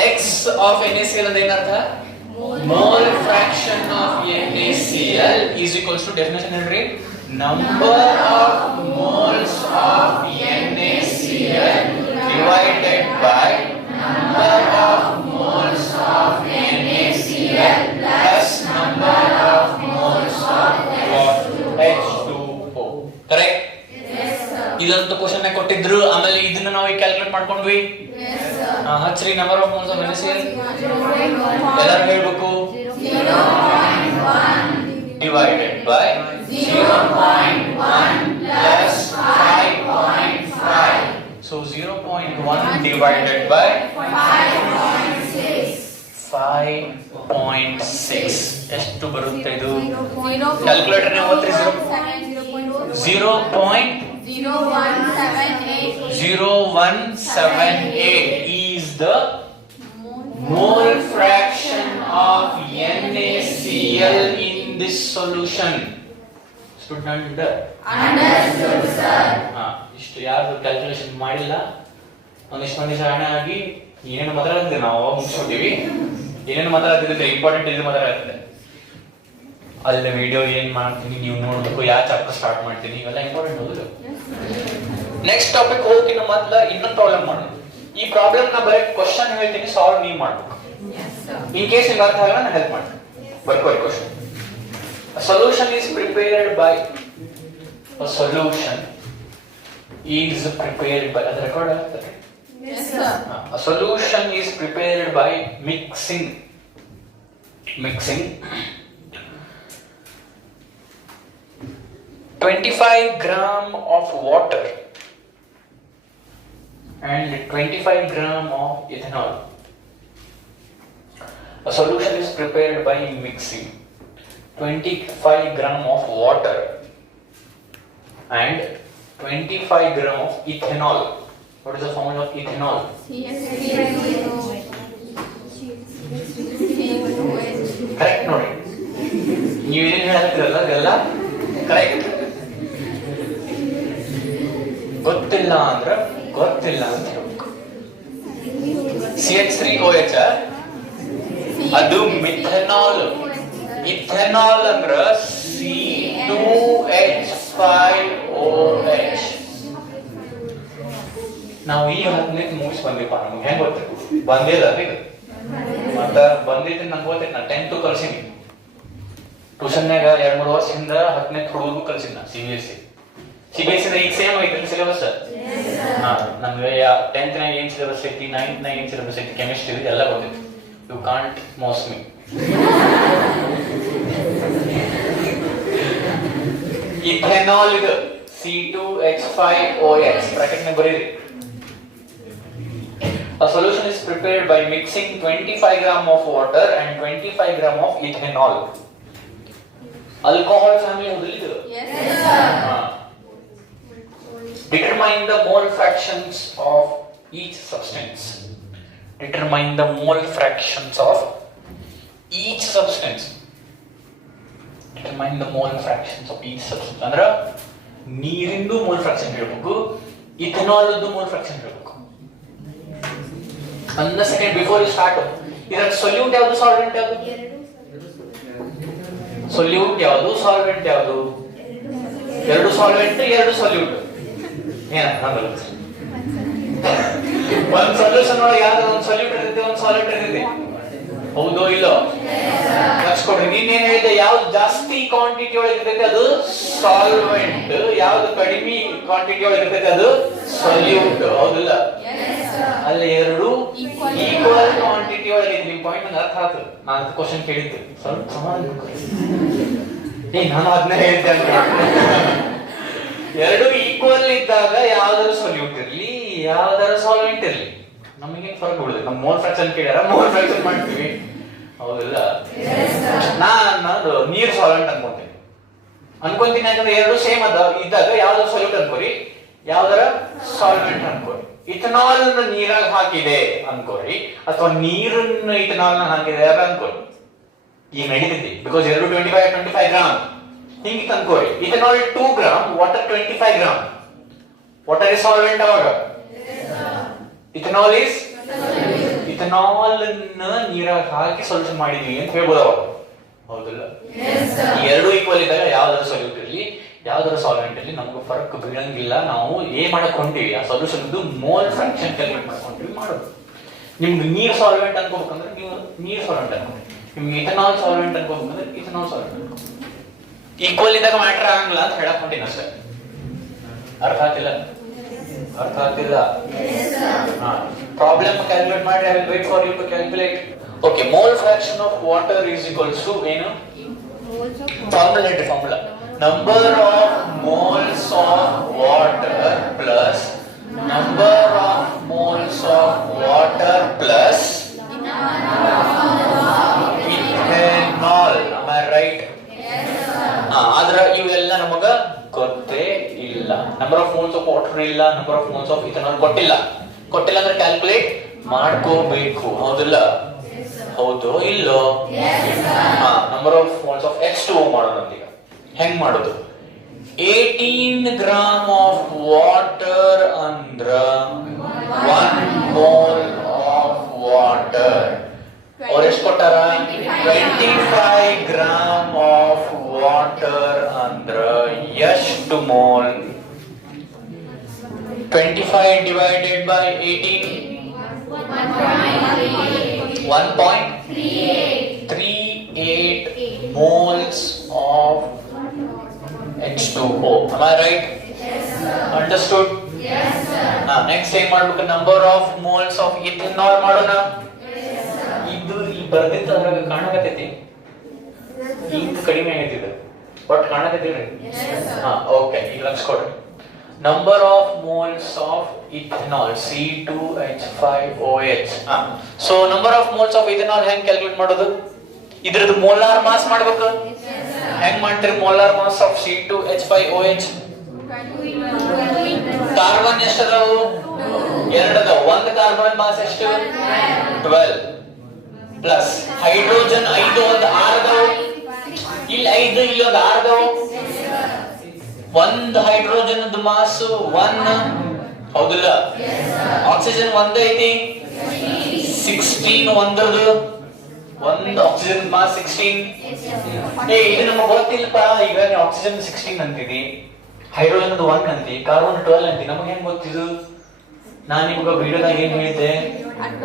ಎಕ್ಸ್ ಆಫ್ NaCl ಅಂದ್ರೆ ಏನರ್ಥ? Mole fraction of NaCl is equals to, definition ಹೇಳ್ರಿ, number of moles of NaCl divided by number of moles of NaCl plus number of moles of H2O. Correct? Yes, sir. ಇದಂತೂ question ಕೊಟ್ಟಿದ್ರು. ಆಮೇಲೆ ಇದನ್ನ ನಾವು calculate ಮಾಡ್ಕೊಂಡ್ವಿ. Yes, sir. ಹಚ್ಚ್ರಿ, number of moles of NaCl 0.1 ಎಲ್ಲರೂ ಹೇಳ್ಬೇಕು. 0.1 divided by 0.1 plus 5.5. So 0.1 divided by 5.6. 5.6 ಎಷ್ಟು ಬರುತ್ತೆ ಇದು? 0. ಕ್ಯಾಲ್ಕುಲೇಟರ್ ನೇ ಓದ್ರಿ. 0.0178 is the mole fraction of NaCl in this solution. Student Understood, sir. ಇಷ್ಟು ಯಾರು ಕ್ಯಾಲ್ಕುಲೇಷನ್ ಮಾಡಿಲ್ಲ, ಒಂದಿಷ್ಟು ಮಂದಿ ಶಾಣೆ ಆಗಿ ಏನೇನು ಮಾತಾಡ್ತಿದ್ದೆ ನಾವು ಅವಾಗ ಮುಗಿಸ್ಕೊತೀವಿ. ಏನೇನು ಮಾತಾಡ್ತಿದ್ರೆ ಇಂಪಾರ್ಟೆಂಟ್ ಇದು ಮಾತಾಡ್ತಿದ್ದೆ. ಅಲ್ಲಿ ವಿಡಿಯೋ ಏನ್ ಮಾಡ್ತೀನಿ ನೀವು ನೋಡ್ಬೇಕು, ಯಾವ ಚಾಪ್ಟರ್ ಸ್ಟಾರ್ಟ್ ಮಾಡ್ತೀನಿ, ಇವೆಲ್ಲ ಇಂಪಾರ್ಟೆಂಟ್ ಹೌದು. ನೆಕ್ಸ್ಟ್ ಟಾಪಿಕ್ ಹೋಗ್ತೀನಿ. ಮೊದಲ ಇನ್ನೊಂದು ಪ್ರಾಬ್ಲಮ್ ಮಾಡೋದು. ಈ ಪ್ರಾಬ್ಲಮ್ ನ ಬರೀ ಕ್ವಶನ್ ಹೇಳ್ತೀನಿ, ಸಾಲ್ವ್ ನೀವು ಮಾಡ್ಬೇಕು. Yes, sir. ಇನ್ ಕೇಸ್ ನಿಮ್ಗೆ ಅರ್ಥ ಆಗಲ್ಲ ನಾನು ಹೆಲ್ಪ್ ಮಾಡ್ತೀನಿ. ಬರ್ಕೊಳ್ಳಿ question. A solution is prepared by ಅದು ರೆಕಾರ್ಡ್ ಆಗ್ತದೆ. Yes, sir. A solution is prepared by mixing 25 gram of water and 25 gram of ethanol. A solution is prepared by mixing 25 gram of water and 25 gram of ethanol. What is the formula of ethanol? Correct ನೋಡಿ. ನೀವು ಏನು ಹೇಳತ್ತಿರಲ್ಲ ಅದೆಲ್ಲ correct. ಗೊತ್ತಿಲ್ಲ ಅಂದ್ರೆ ಗೊತ್ತಿಲ್ಲ ಅಂತ ಹೇಳ್ಬೇಕು. CH3OH ಅದು ಮಿಥೆನಾಲ್. ಇಥೆನಾಲ್ ಅಂದ್ರ C2H5OH. ನಾವು ಈಗ 10ನೇ ಮುಗಿಸ್ ಬಂದಿಪ್ಪ, ನಮ್ಗೆ ಹೆಂಗ್ ಗೊತ್ತಿತ್ತು? ಬಂದಿಲ್ಲ ಇದು ಮತ್ತ ಬಂದಿದ್ದು ನಂಗೆ ಗೊತ್ತೈತಿ. ನಾ 10th ಕಲ್ಸಿನಿ ಟ್ಯೂಷನ್ನಾಗ 2-3 ವರ್ಷ ಹಿಂದ 10ನೇ ಹುಡುಗರು ಕಲ್ಸಿನಿ ನಾ. CBSE ಈಗ ಸೇಮ್ ಐತಿ ಸಿಲೆಬಸ್. ನಮ್ಗೆ 10th ನಾಗ ಏನ್ ಸಿಲೆಬಸ್ ಐತಿ, 9th ನಾಗ ಏನ್ ಸಿಲೆಬಸ್ ಐತಿ, ಕೆಮಿಸ್ಟ್ರಿ ಎಲ್ಲ ಗೊತ್ತೈತಿ. ಯು ಕಾಂಟ್ ಮೋಸ್ ಮೀ. ಇಥೆನಾಲ್ ಇದು C2H5OH ಬ್ರಾಕೆಟ್ ನಾಗ ಬರೀರಿ. A solution is prepared by mixing 25 gram of water and 25 gram of ethanol. Alcohol family hodilidu. Yes, sir. Determine the mole fractions of each substance. Determine the mole fractions of each substance. Determine the mole fractions of each substance. Andra ನೀರಿಂದು mole fraction ಹೇಳ್ಬೇಕು, ಇಥೆನಾಲ್ದು mole fraction ಹೇಳ್ಬೇಕು. ಒಂದು second before you start, ಇದರ solute ಯಾವುದು, solvent ಯಾವುದು? Solute ಯಾವುದು, solvent ಯಾವುದು? ಎರಡು ಸಾಲ್ವೆಂಟ್, ಎರಡು ಸೊಲ್ಯೂಟ್. ಒಂದು ಸೊಲ್ಯೂಷನ್ ಒಳಗೆ ಯಾವ್ದು ಒಂದು ಸೊಲ್ಯೂಟ್ ಇರ್ತೈತೆ, ಒಂದು ಸಾಲ್ವೆಂಟ್ ಇರ್ತೈತೆ. ಹೌದೋ ಇಲ್ಲೋ? ಲಕ್ಷ ಕೊಡ್ರಿ. ನೀನೇನ್ ಹೇಳಿದೆ, ಯಾವ್ದು ಜಾಸ್ತಿ ಕ್ವಾಂಟಿಟಿ ಒಳಗೆ ಇರ್ತೈತೆ ಅದು ಸಾಲ್ವೆಂಟ್, ಯಾವ್ದು ಕಡಿಮೆ ಕ್ವಾಂಟಿಟಿ ಒಳಗೆ ಇರ್ತೈತೆ ಅದು ಸೊಲ್ಯೂಟ್. ಹೌದಿಲ್ಲ? ಅಲ್ಲಿ ಎರಡು ಈಕ್ವಲ್ ಕ್ವಾಂಟಿಟಿ ಒಳಗೆ ನಿಮ್ ಪಾಯಿಂಟ್ ನಂಗೆ ಅರ್ಥ ಆಗ್ತದೆ. ನಾನು ಕ್ವಶನ್ ಕೇಳಿದ್ದೆ, ಸ್ವಲ್ಪ ಸಮಾಧಾನ ನಾನು ಅದನ್ನ ಹೇಳ್ತೆ ಅಂತ. ಎರಡು ಈಕ್ವಲ್ ಇದ್ದಾಗ ಯಾವ್ದಾದ್ರು ಸೊಲ್ಯೂಟ್ ಇರ್ಲಿ, ಯಾವ್ದಾದ್ರು ಸಾಲ್ವೆಂಟ್ ಇರ್ಲಿ, ನಮಗೆ ಫರಕ್ ಬಿಡುತ್ತೆ. ನಮ್ಮ ಮೋಲ್ ಫ್ರಾಕ್ಷನ್ ಕೇಳ್ಯಾರ, ಮೋಲ್ ಫ್ರಾಕ್ಷನ್ ಮಾಡ್ತೀವಿ. ಹೌದಿಲ್ಲ? ನಾನು ನೀರ್ ಸಾಲ್ವೆಂಟ್ ಅನ್ಕೊಂತೀನಿ. ಯಾಕಂದ್ರೆ ಎರಡು ಸೇಮ್ ಇದ್ದಾಗ ಯಾವ್ದಾದ್ರು ಸೊಲ್ಯೂಟ್ ಅನ್ಕೋರಿ, ಯಾವ್ದಾರ ಸಾಲ್ವೆಂಟ್ ಅನ್ಕೋರಿ. ಇಥನಾಲ್ ನೀರಾಗ ಹಾಕಿದೆ ಅನ್ಕೋರಿ, ಅಥವಾ ನೀರನ್ನ ಇಥನಾಲ್ ಹಾಕಿದೆ ಅನ್ಕೋರಿ, ಈಗ ನಡೀತೈತಿ ಬಿಕಾಸ್ ಎರಡು 25 ಗ್ರಾಮ್ ಹಿಂಗೆ ಅನ್ಕೋರಿ. Ethanol 2 gram, water 25 gram. Water is solvent ಅವಾಗ. ಇಥನಾಲ್ ಇಸ್ ಇಥನಾಲ್ ನೀರಾಗ ಹಾಕಿ ಸೊಲ್ಯೂಷನ್ ಮಾಡಿದ್ವಿ ಅಂತ ಹೇಳ್ಬೋದು ಅವಾಗ, ಹೌದಲ್ಲ? ಎರಡು ಈಕ್ವಲ್ ಇದ್ದಾಗ ಯಾವ್ದಾದ್ರು ಸೊಲ್ಯೂಟ್ ಇರಲಿ ಯಾವ್ದಾದ್ರು ಸಾಲ್ವೆಂಟ್ ಇರಲಿ ನಮ್ಗೆ ಫರಕ್ ಬೀಳಂಗಿಲ್ಲ. ನಾವು ಏನ್ ಮಾಡಕೊಂತೀವಿ ಆ ಸೊಲ್ಯೂಷನ್ ಮೋಲ್ ಫ್ರಾಕ್ಷನ್ ಕ್ಯಾಲ್ಕುಲೇಟ್ ಮಾಡ್ಕೊಂತೀವಿ ಮಾಡೋದು. ನಿಮ್ಗೆ ನೀರ್ ಸಾಲ್ವೆಂಟ್ ಅನ್ಕೋಬೇಕಂದ್ರೆ ನೀವು ನೀರ್ ಸಾಲ್ವೆಂಟ್ ಅನ್ಕೊಂಡಿ, ನಿಮ್ಗೆ ಇಥನಾಲ್ ಸಾಲ್ವೆಂಟ್ ಅನ್ಕೋಬೇಕಂದ್ರೆ ಇಥನಾಲ್ ಸಾಲ್ವೆಂಟ್. ಈಕ್ವಲ್ ಇದ್ದಾಗ ಮ್ಯಾಟರ್ ಆಗಂಗಿಲ್ಲ ಅಂತ ಹೇಳಕ್ ಹೊಂಟೀನಿ ಅಷ್ಟೇ. ಅರ್ಥ ಆಗ್ತಿಲ್ಲ? ಅರ್ಥ ಆಗ್ತಿಲ್ಲ? ಪ್ರಾಬ್ಲಮ್ ಕ್ಯಾಲ್ಕುಲೇಟ್ ಮಾಡಿ. I will wait for you to calculate. Okay, mole fraction of water is equals to ಏನು? Formula number of moles of water plus number of moles of water plus ethanol. Am I right? Yes sir. ಆದ್ರೆ ಇವೆಲ್ಲ ನಮಗ ಗೊತ್ತೇ ಇಲ್ಲ. Number of moles of water ಇಲ್ಲ, number of moles of ethanol ಕೊಟ್ಟಿಲ್ಲ ಅಂದ್ರೆ calculate ಮಾಡ್ಕೋಬೇಕು, ಹೌದಿಲ್ಲ? ಹೌದು ಇಲ್ಲೋ? Number of moles of H2O ಮಾಡೋಣ ಈಗ. ಹೆಂಗ್ ಮಾಡೋದು? 18 ಗ್ರಾಮ್ ಆಫ್ ವಾಟರ್ ಅಂದ್ರ 1 ಮೋಲ್ ಆಫ್ ವಾಟರ್. ಅವ್ರು ಎಷ್ಟು ಕೊಟ್ಟಾರ? 25 ಗ್ರಾಮ್ ಆಫ್ ವಾಟರ್ ಅಂದ್ರ ಎಷ್ಟು mole? 25 divided by 18 1.38 moles of H2O. Am I right? Yes sir. Understood? Yes sir. Next time ಮಾಡಬೇಕು, number of moles of ethanol ಮಾಡೋಣ. Yes sir. ಇದು ಇಲ್ಲಿ ಬರ್ದಿತ್ತು ಅದ್ರಾಗ ಕಾಣಕತ್ತೈತಿ, ಇಂಕ್ ಕಡಿಮೆ ಆಗೈತಿದೆ ಬಟ್ ಕಾಣಕತ್ತಿಲ್ಲ. Yes sir. ಓಕೆ, ಈಗ ಲಕ್ಷ ಕೊಡ್ರಿ. Number of moles of ethanol C2H5OH. So number of moles of ethanol ಹೆಂಗ್ calculate ಮಾಡೋದು? ಇದ್ರದ್ದು ಮೋಲಾರ್ ಮಾಸ್ ಮಾಡ್ಬೇಕು. ಹೆಂಗ್ ಮಾಡ್ತೀರಿ? Molar mass of C2H5OH. Carbon ಎಷ್ಟು ಅದಾವು? 2 ಅದಾವು. ಒಂದು ಕಾರ್ಬನ್ ಮಾಸ್ ಎಷ್ಟು? 12 ಪ್ಲಸ್ ಹೈಡ್ರೋಜನ್ 5, ಒಂದು 6 ಅದಾವು. ಇಲ್ಲಿ 5, ಇಲ್ಲಿ ಒಂದು 6 ಅದಾವು. ಒಂದು ಹೈಡ್ರೋಜನ್ ಮಾಸ್ 1, ಹೌದಿಲ್ಲ? ಆಕ್ಸಿಜನ್ 1 ಐತಿ, 16 ಒಂದರದು. ಒಂದು ಆಕ್ಸಿಜನ್ ಮಾಸ್ 16. ಇದು ನಮಗೆ ಗೊತ್ತಿಲ್ಲಪ್ಪ. ಈಗ ಆಕ್ಸಿಜನ್ 16 ಅಂತಿದಿ, ಹೈಡ್ರೋಜನ್ 1 ಅಂತಿ, ಕಾರ್ಬನ್ 12 ಅಂತಿ. ನಮಗೆ ಹೆಂಗ್ ಗೊತ್ತಿದ್ದು? ನಾನು ನಿಮ್ಗೆ ವಿಡಿಯೋದಾಗ ಏನ್ ಹೇಳಿದ್ದೆ?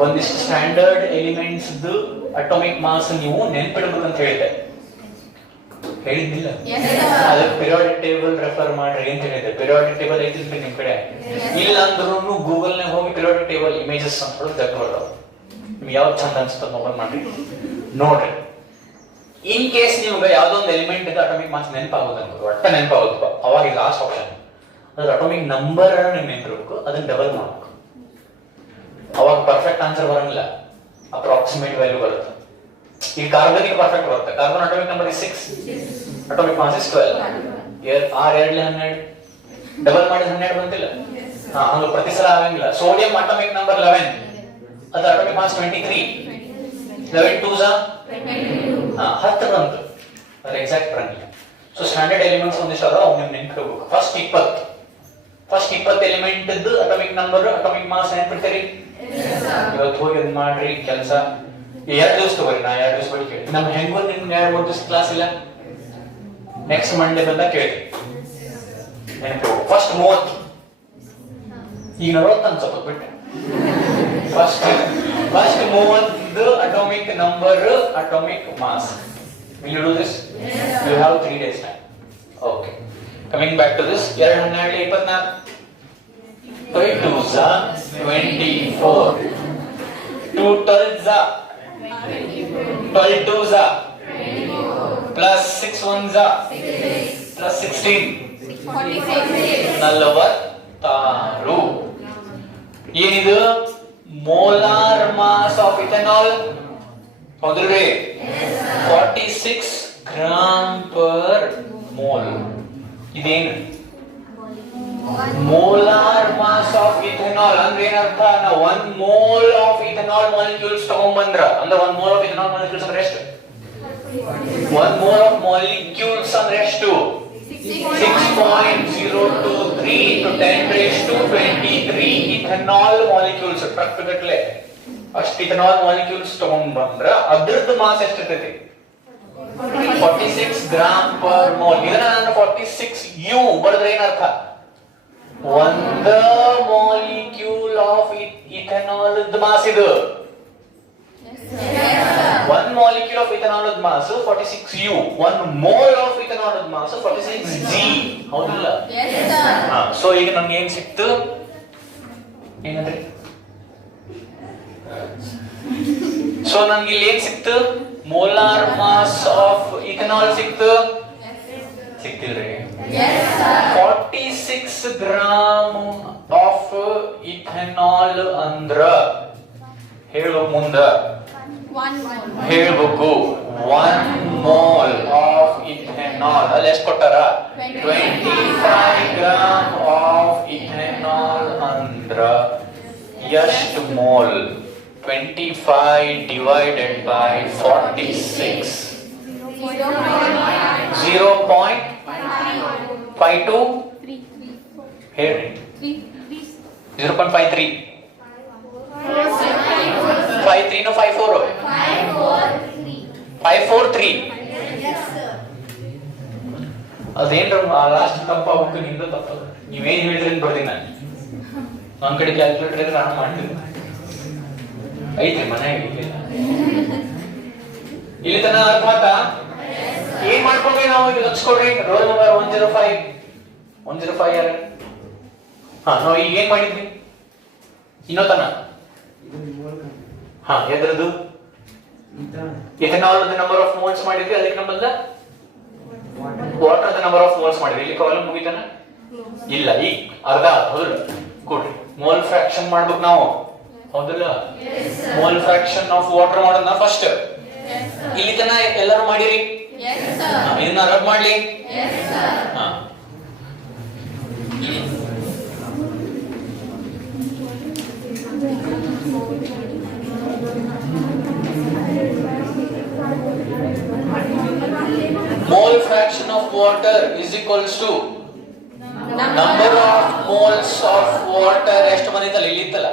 ಒಂದಿಷ್ಟು ಸ್ಟ್ಯಾಂಡರ್ಡ್ ಎಲಿಮೆಂಟ್ಸ್ ಅಟೋಮಿಕ್ ಮಾಸ್ ನೀವು ನೆನ್ಪಿಡ್ಬೇಕಂತ ಹೇಳಿದ್ದೆ, ಹೇಳಿದ್ದಿಲ್ಲ? ಅದಕ್ಕೆ ಪಿರಿಯಾಡಿಕ್ ಟೇಬಲ್ ರೆಫರ್ ಮಾಡ್ರಿ ಅಂತ ಹೇಳಿದ್ದೆ. ಪಿರಿಯಾಡಿಕ್ ಟೇಬಲ್ ಐತಿಲ್ರಿ ನಿಮ್ ಕಡೆ? ಇಲ್ಲ ಅಂದ್ರೂ ಗೂಗಲ್ ನಾಗ ಹೋಗಿ ಪಿರಿಯಾಡಿಕ್ ಟೇಬಲ್ ಇಮೇಜಸ್ ಅಂತ ತೆಗೆದುಕೊಳ್ತಾವ. ನಿಮ್ಗೆ ಯಾವ್ದು ಚಂದ ಅನ್ಸುತ್ತೆ ಮೊಬೈಲ್ ಮಾಡ್ರಿ ನೋಡ್ರಿ. ಇನ್ ಕೇಸ್ ನಿಮ್ಗೆ ಯಾವ್ದೋ ಒಂದು ಎಲಿಮೆಂಟ್ ಇದೆ ಅಟೋಮಿಕ್ ಮಾಸ್ ನೆನಪಾಗೋದು ಅನ್ಕೋದು, ಒಟ್ಟ ನೆನಪಾಗೋದು, ಅವಾಗ ಲಾಸ್ಟ್ ಆಪ್ಷನ್ ಅದ್ರ ಅಟೋಮಿಕ್ ನಂಬರ್ ನಿಮ್ಗೆ ನೆನಪಿರ್ಬೇಕು, ಅದನ್ನ ಡಬಲ್ ಮಾಡ್ಬೇಕು. ಅವಾಗ ಪರ್ಫೆಕ್ಟ್ ಆನ್ಸರ್ ಬರಂಗಿಲ್ಲ, ಅಪ್ರಾಕ್ಸಿಮೇಟ್ ವ್ಯಾಲ್ಯೂ ಬರುತ್ತೆ. ಈಗ ಕಾರ್ಬನ್ ಪರ್ಫೆಕ್ಟ್ ಬರುತ್ತೆ. Carbon atomic number is 6, atomic mass is 12. 6 2 12, double ಮಾಡಿದ್ರೆ 12 ಬಂತಿಲ್ಲ? ಹಂಗ ಪ್ರತಿ ಸಲ ಆಗಂಗಿಲ್ಲ. ಸೋಡಿಯಂ ಅಟೋಮಿಕ್ ನಂಬರ್ 11, ಅದು ಅಟೋಮಿಕ್ ಮಾಸ್ 23. 11 2 10 ಬಂತು, ಅದ್ರ ಎಕ್ಸಾಕ್ಟ್ ಬರಂಗಿಲ್ಲ. ಸೊ ಸ್ಟ್ಯಾಂಡರ್ಡ್ ಎಲಿಮೆಂಟ್ಸ್ ಒಂದಿಷ್ಟು ಅದ, ಅವ್ನು ನೆನ್ಪಿಡ್ಬೇಕು. First 20 element atomic number, atomic mass ನೆನ್ಪಿಡ್ತೀರಿ? ಇವತ್ತು ಹೋಗಿ ಅದ್ ಮಾಡ್ರಿ ಕೆಲಸ. 2 ದಿವಸ ತಗೋರಿ, ನಾ 2 ದಿವಸ ಬಳಿ ಕೇಳಿ. ನಮ್ಗೆ ಹೆಂಗೋ ನಿಮ್ಗೆ 2-3 ದಿವಸ ಕ್ಲಾಸ್ ಇಲ್ಲ, ನೆಕ್ಸ್ಟ್ ಮಂಡೇ ಬಂದಾಗ ಕೇಳಿ ನೆನಪು. ಫಸ್ಟ್ 30, ಈಗ 40 ಅನ್ಸಪ್ಪ ಬಿಟ್ಟೆ. First 30 atomic number, atomic mass. Will you do this? Yes, you have 3 days time. Okay. Coming back to this, 2 12 24. 5 2s are 24. 2 12s are 12 2s are 24. Plus 6 1s are 6 plus 16 46. ಏನಿದು? Molar mass of ethanol, ಹೌದ್ರಿ? 46 gram per mole. ಇದೇನು? Molar mass of ethanol ಅಂದ್ರೆ ಅಂದ್ರೆ 1 mole of ethanol molecules ಅಂದ್ರೆ ಎಷ್ಟು? 1 mole of molecules ಅಂದ್ರೆ ಎಷ್ಟು? 6.023 into 10 raised to 23 ethanol molecules ಪ್ರಕಟಲೆ ಅಷ್ಟು ethanol molecules ತಗೊಂಡ್ ಬಂದ್ರ ಅದರದ್ದು ಮಾಸ್ ಎಷ್ಟಿರ್ತೈತಿ? 46 gram per mole. ಇದನ್ನ ನಾನು 46 U ಬರೆದ್ರೆ ಏನರ್ಥ? ಒಂದು ಮಾಲಿಕ್ಯೂಲ್ ಆಫ್ ಇಥೆನಾಲ್ ಮಾಸ್ ಇದು. One molecule of ethanol mass 46 U. 1 mole of ethanol mass 46 G. ಹೌದಿಲ್ಲ? Yes sir. ಸೊ ಈಗ ನಮ್ಗೆ ಏನ್ ಸಿಕ್ತು? ಏನಂದ್ರೆ ಸೊ ನಮ್ಗೆ ಇಲ್ಲಿ ಏನ್ ಸಿಕ್ತು? ಮೋಲಾರ್ ಮಾಸ್ ಆಫ್ ಇಥೆನಾಲ್ ಸಿಕ್ತು? ಸಿಕ್ತಿಲ್ರಿ? Yes sir. 46 gram of ethanol ಅಂದ್ರ ಹೇಳು ಮುಂದ ಹೇಳ್ಬೇಕು 1 mole of ethanol ಅಲ್ಲಿ ಎಷ್ಟು ಕೊಟ್ಟಾರ? 25 ಗ್ರಾಮ್ ಆಫ್ ethanol ಅಂದ್ರ ಎಷ್ಟು ಮೋಲ್? 25 divided by 46 0.52 ಹೇಳ್ರಿ 0.53 53 no 54 543 ಅದೇನ್ರ ಲಾಸ್ಟ್ ತಪ್ಪಾಗಬೇಕು ನಿಂದು ತಪ್ಪ. ನೀವೇನ್ ಹೇಳಿದ್ರಿ ಅಂತ ಬರ್ತೀನಿ ನಾನು. ನನ್ನ ಕಡೆ ಕ್ಯಾಲ್ಕುಲೇಟರ್ ಇದ್ರೆ ನಾನು ಮಾಡ್ತೀನಿ. ಐತ್ರಿ ಮನೆಯಾಗ ಇಲ್ಲಿ ತನ ಅರ್ಥ ಆಯ್ತಾ? ಏನ್ ಮಾಡ್ಕೊಂಡ್ರಿ ನಾವು ಈಗ ಹಚ್ಕೊಡ್ರಿ ರೋಲ್ ನಂಬರ್ 105 ಯಾರು? ನಾವು ಈಗ ಏನ್ ಮಾಡಿದ್ವಿ ಇನ್ನೊತ್ತನ? ಎದ್ರದ್ದು ಇಥೆನಾಲ್ ನಂಬರ್ ಆಫ್ ಮೋಲ್ಸ್ ಮಾಡಿದ್ವಿ. ಅದಕ್ಕೆ ನಮ್ಮಲ್ಲ ವಾಟರ್ ನಂಬರ್ ಆಫ್ ಮೋಲ್ಸ್ ಮಾಡಿದ್ವಿ. ಇಲ್ಲಿ ಪ್ರಾಬ್ಲಮ್ ಮುಗಿತಾನ? ಇಲ್ಲ. ಈಗ ಅರ್ಧ ಹೌದಲ್ಲ ಕೊಡ್ರಿ. ಮೋಲ್ ಫ್ರಾಕ್ಷನ್ ಮಾಡ್ಬೇಕು ನಾವು ಹೌದಲ್ಲ? ಮೋಲ್ ಫ್ರಾಕ್ಷನ್ ಆಫ್ ವಾಟರ್ ಮಾಡೋಣ ಫಸ್ಟ್. ಇಲ್ಲಿ ತನ ಎಲ್ಲರೂ ಮಾಡಿರಿ? ಇದನ್ನ ರಬ್ ಮಾಡ್ಲಿ. Mole fraction of water is equals to number of moles of water. ಎಷ್ಟು ಬಂದಿತ್ತಲ್ಲ ಇಲ್ಲಿ ಇತ್ತಲ್ಲ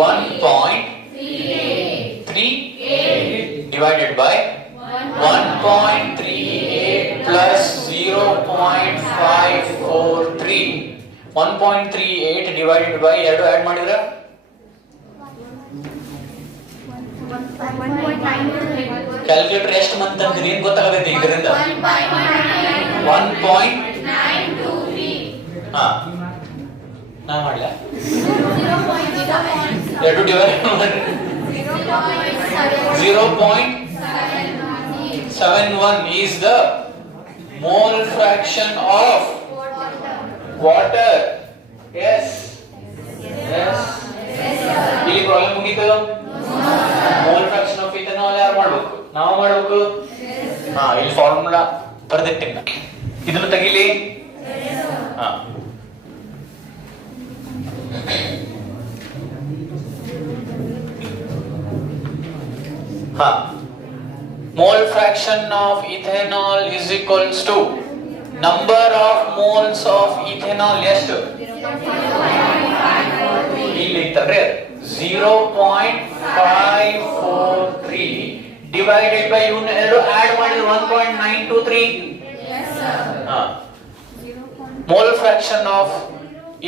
1.38 divided by 1.38 plus 0.543. 1.38 divided by ಎರಡು ಆಡ್ ಮಾಡಿದ್ರ ಕ್ಯಾಲ್ಕುಲೇಟರ್ ಎಷ್ಟು ಮಂತ್ ಅಂತೀರಿ ಏನ್ ಗೊತ್ತಾಗತೈತಿ ಇದರಿಂದ? 1.923. ನಾ ಮಾಡ್ಲ ಎರಡು ಡಿವೈಡ್ ಮಾಡಿ 0.71 is the mole fraction of water. Yes. ಇಲ್ಲಿ ಪ್ರಾಬ್ಲಮ್ ಮುಗೀತು. ಮೋಲ್ ಫ್ರಾಕ್ಷನ್ ಆಫ್ ಇಥೆನಾಲ್ ಯಾರು ಮಾಡ್ಬೇಕು? ನಾವು ಮಾಡ್ಬೇಕು. ಇಲ್ಲಿ ಫಾರ್ಮುಲಾ ಬರ್ದಿಟ್ಟಿನ ಇದನ್ನು ತೆಗಿಲಿ. Mole fraction of ethanol is equals to number of moles of ethanol. ಎಷ್ಟು? ಇಲ್ಲಿ ಇತ್ತಲ್ರಿ 0.543 divided by ಇವನ್ನ ಎರಡು ಆಡ್ ಮಾಡಿದ್ರೆ 1.923. Mole fraction of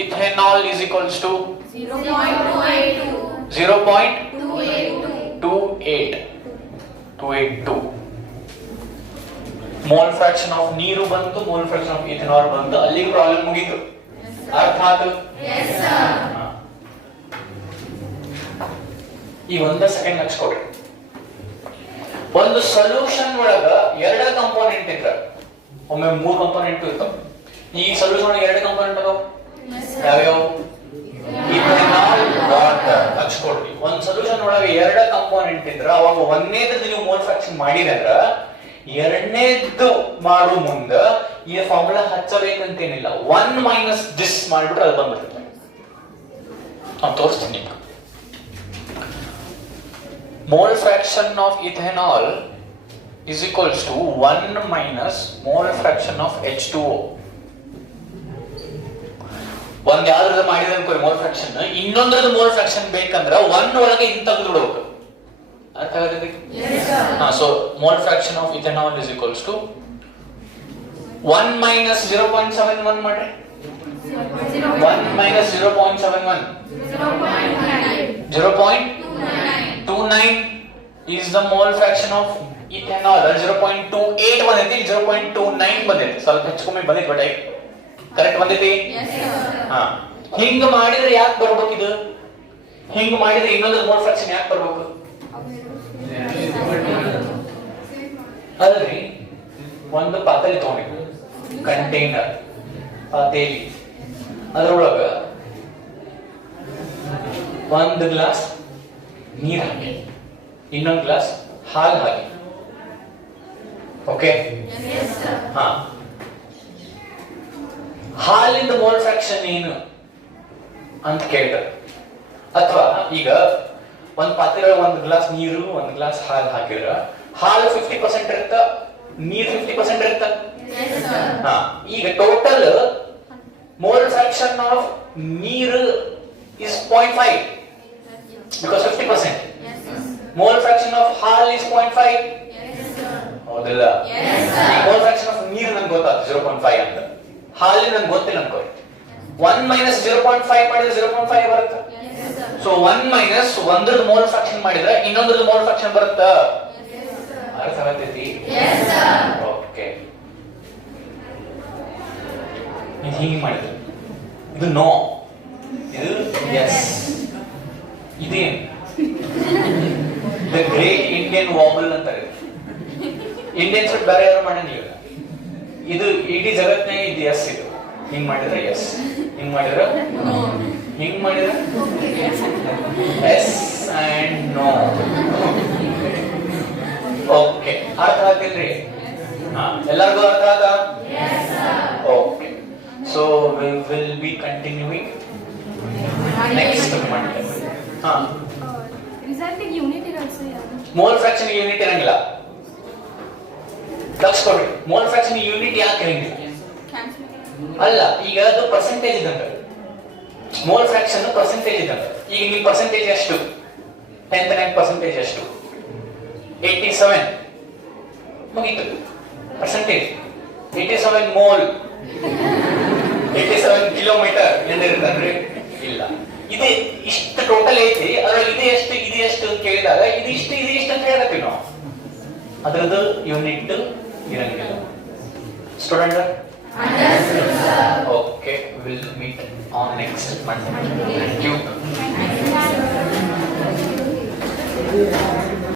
ethanol is equals to 0.282. Mole fraction of ನೀರು ಬಂತು, ಮೋಲ್ ಫ್ರಾಕ್ಷನ್ ಆಫ್ ಇಥೆನಾಲ್ ಬಂತು. ಅಲ್ಲಿಗೆ ಪ್ರಾಬ್ಲಮ್ ಮುಗೀತು. ಅರ್ಥ ಆಯ್ತು? ಈ ಒಂದ ಸೆಕೆಂಡ್ ಹಚ್ಕೊಡ್ರಿ. ಒಂದು ಸೊಲ್ಯೂಷನ್ ಒಳಗ ಎರಡು ಕಂಪೋನೆಂಟ್ ಇದ್ರ ಒಮ್ಮೆ 3 ಕಂಪೋನೆಂಟ್ ಇರ್ತಾವ. ಈ ಸೊಲ್ಯೂಷನ್ ಒಳಗೆ ಎರಡು ಕಂಪೋನೆಂಟ್ ಅದಾವ. ಯಾವ್ಯಾವ? Ethanol, water. ಹಚ್ಕೊಡ್ರಿ. ಒಂದ್ ಸೊಲ್ಯೂಷನ್ ಒಳಗೆ ಎರಡು ಕಂಪೋನೆಂಟ್ ಇದ್ರ ಅವಾಗ ಒಂದನೇದು ನೀವು ಮೋಲ್ ಫ್ರಾಕ್ಷನ್ ಮಾಡಿದ್ರ ಎರಡನೇದು ಮಾಡೋ ಮುಂದ ಈ ಫಾರ್ಮುಲಾ ಹಚ್ಚಬೇಕಂತೇನಿಲ್ಲ. 1 ಮೈನಸ್ ದಿಸ್ ಮಾಡಿಬಿಟ್ರೆ ಅದು ಬಂದ್ಬಿಡುತ್ತೆ. ನಾನು ತೋರಿಸ್ತೀನಿ. mole fraction of ethanol is equals to 1 minus mole fraction of H2O. ಒಂದ್ ಯಾವ್ದ್ರದ್ದು ಮಾಡಿದ್ರೆ ಅನ್ಕೋ ಮೋಲ್ ಫ್ರಾಕ್ಷನ್, ಇನ್ನೊಂದ್ರದ್ದು ಮೋಲ್ ಫ್ರಾಕ್ಷನ್ ಬೇಕಂದ್ರ 1 ಒಳಗೆ ಇಂತ ತೆಗೆದುಬಿಡ್ಬೇಕು. ಅರ್ಥ ಆಗುತ್ತೆ? So mole fraction of ethanol is equals to 1 minus 0.71 ಮಾಡ್ರಿ. 1 minus 0.71 0.29 is the mole fraction of ethanol. 0.28 ಬಂದೈತಿ, 0.29 ಬಂದೈತಿ, ಸ್ವಲ್ಪ ಹೆಚ್ಚು ಕಮ್ಮಿ ಬಂದೈತಿ, ಬಟ್ ಕರೆಕ್ಟ್ ಬಂದೈತಿ. ಹಾ, ಹಿಂಗ ಮಾಡಿದ್ರೆ ಯಾಕೆ ಬರ್ಬೇಕು ಇದು? ಹಿಂಗ ಮಾಡಿದ್ರೆ ಇನ್ನೊಂದು ಮೋಲ್ ಫ್ರಾಕ್ಷನ್ ಯಾಕೆ ಬರ್ಬೇಕು? ಅದ್ರಿ ಒಂದು ಪಾತ್ರೆ ತಗೊಂಡಿದ್ದು, ಕಂಟೈನರ್ ಪಾತೇಲಿ, ಅದರೊಳಗ ಒಂದು ಗ್ಲಾಸ್ ನೀರ್ ಹಾಕಿ, ಇನ್ನೊಂದು ಗ್ಲಾಸ್ ಹಾಲು ಹಾಕಿ. ಓಕೆ, ಹಾ, ಹಾಲಿಂದ ಮೋಲ್ ಫ್ರಾಕ್ಷನ್ ಏನು ಅಂತ ಕೇಳ್ತಾರೆ. ಅಥವಾ ಈಗ ಒಂದ್ ಪಾತ್ರೆ ಒಂದ್ ಗ್ಲಾಸ್ ನೀರು, ಒಂದ್ ಗ್ಲಾಸ್ ಹಾಲು ಹಾಕಿದ್ರ ಹಾಲು 50% ಇರುತ್ತ, ನೀರು 50% ಇರುತ್ತ. ಹಾ, ಈಗ ಟೋಟಲ್ mole fraction of ನೀರು is 0.5 because 50%. Mole fraction of ಹಾಲು is 0.5. ಹೌದಿಲ್ಲ? mole fraction of ನೀರು ನಂಗೆ ಗೊತ್ತಾಗ್ತದೆ 0.5 ಅಂತ, ಹಾಲು ನಂಗೆ ಗೊತ್ತಿಲ್ಲ ಅನ್ಕೋ. 1 minus 0.5 ಮಾಡಿದ್ರೆ 0.5 ಬರುತ್ತೆ. ಸೊ 1 minus ಒಂದ್ರದ್ದು ಮೋಲ್ ಫ್ರಾಕ್ಷನ್ ಮಾಡಿದ್ರೆ ಇನ್ನೊಂದ್ರದ್ದು ಮೋಲ್ ಫ್ರಾಕ್ಷನ್ ಬರುತ್ತಾ? ಅರ್ಥ ಆಗತೈತಿ? ಓಕೆ, ಇದು ಹಿಂಗೆ ಮಾಡಿದ್ರೆ ಇದು ನೋ, ಇದು ಎಸ್. ಇದೇನು ದ ಗ್ರೇಟ್ ಇಂಡಿಯನ್ ವಾಬಲ್ ಅಂತಾರೆ. ಇಂಡಿಯನ್ಸ್ ಬಿಟ್ಟು ಬೇರೆ ಯಾರು ಮಾಡಂಗಿಲ್ಲ. ಇದು ಇಡೀ ಜಗತ್ನೇ ಇದು ಎಸ್. ಇದು ಹಿಂಗ್ ಮಾಡಿದ್ರೆ ಎಸ್, ಹಿಂಗ್ ಮಾಡಿದ್ರೆ ಹಿಂಗ್ ಮಾಡಿದ್ರೆ ಎಸ್ ಅಂಡ್ ನೋ. ಓಕೆ, ಅರ್ಥ ಆಗ್ತಿಲ್ರಿ? ಹಾ, ಎಲ್ಲರಿಗೂ ಅರ್ಥ ಆಗ? Okay, so we will be continuing next Monday. ಹಾ, ರಿಸಲ್ಟಿಗೆ ಯೂನಿಟ್ ಇರಲ್ಸೆ ಯಾವುದು? ಮೋಲ್ ಫ್ರಾಕ್ಷನ್ ಯೂನಿಟ್ ಇರಂಗಿಲ್ಲ. ಲಕ್ಷ ಕೊಡ್ರಿ, ಮೋಲ್ ಫ್ರಾಕ್ಷನ್ ಯೂನಿಟ್ ಯಾಕೆ ಇರಂಗಿಲ್ಲ? ಅಲ್ಲ, ಈಗ ಅದು ಪರ್ಸೆಂಟೇಜ್ ಇದ್ದಂಗ. ಮೋಲ್ ಫ್ರಾಕ್ಷನ್ ಪರ್ಸೆಂಟೇಜ್ ಇದ್ದಂಗ. ಈಗ ನಿಮ್ಮ ಪರ್ಸೆಂಟೇಜ್ ಎಷ್ಟು? 10% ಎಷ್ಟು? 87 ಮುಗೀತು ಪರ್ಸೆಂಟೇಜ್. 87 mole 87 kilometre ಎಂದಿರುತ್ತನ್ರಿ? ಇಲ್ಲ. ಇದೆ ಇಷ್ಟು ಟೋಟಲ್ ಐತಿ, ಅದ್ರಲ್ಲಿ ಇದು ಎಷ್ಟು ಇದು ಎಷ್ಟು ಅಂತ ಕೇಳಿದಾಗ ಇದು ಇಷ್ಟು ಇದು ಇಷ್ಟು ಅಂತ ಹೇಳತ್ತೀವಿ ನಾವು. ಅದ್ರದ್ದು ಯೂನಿಟ್ ಇರಂಗಿಲ್ಲ. Student? Okay, we'll meet on next Monday. Thank you.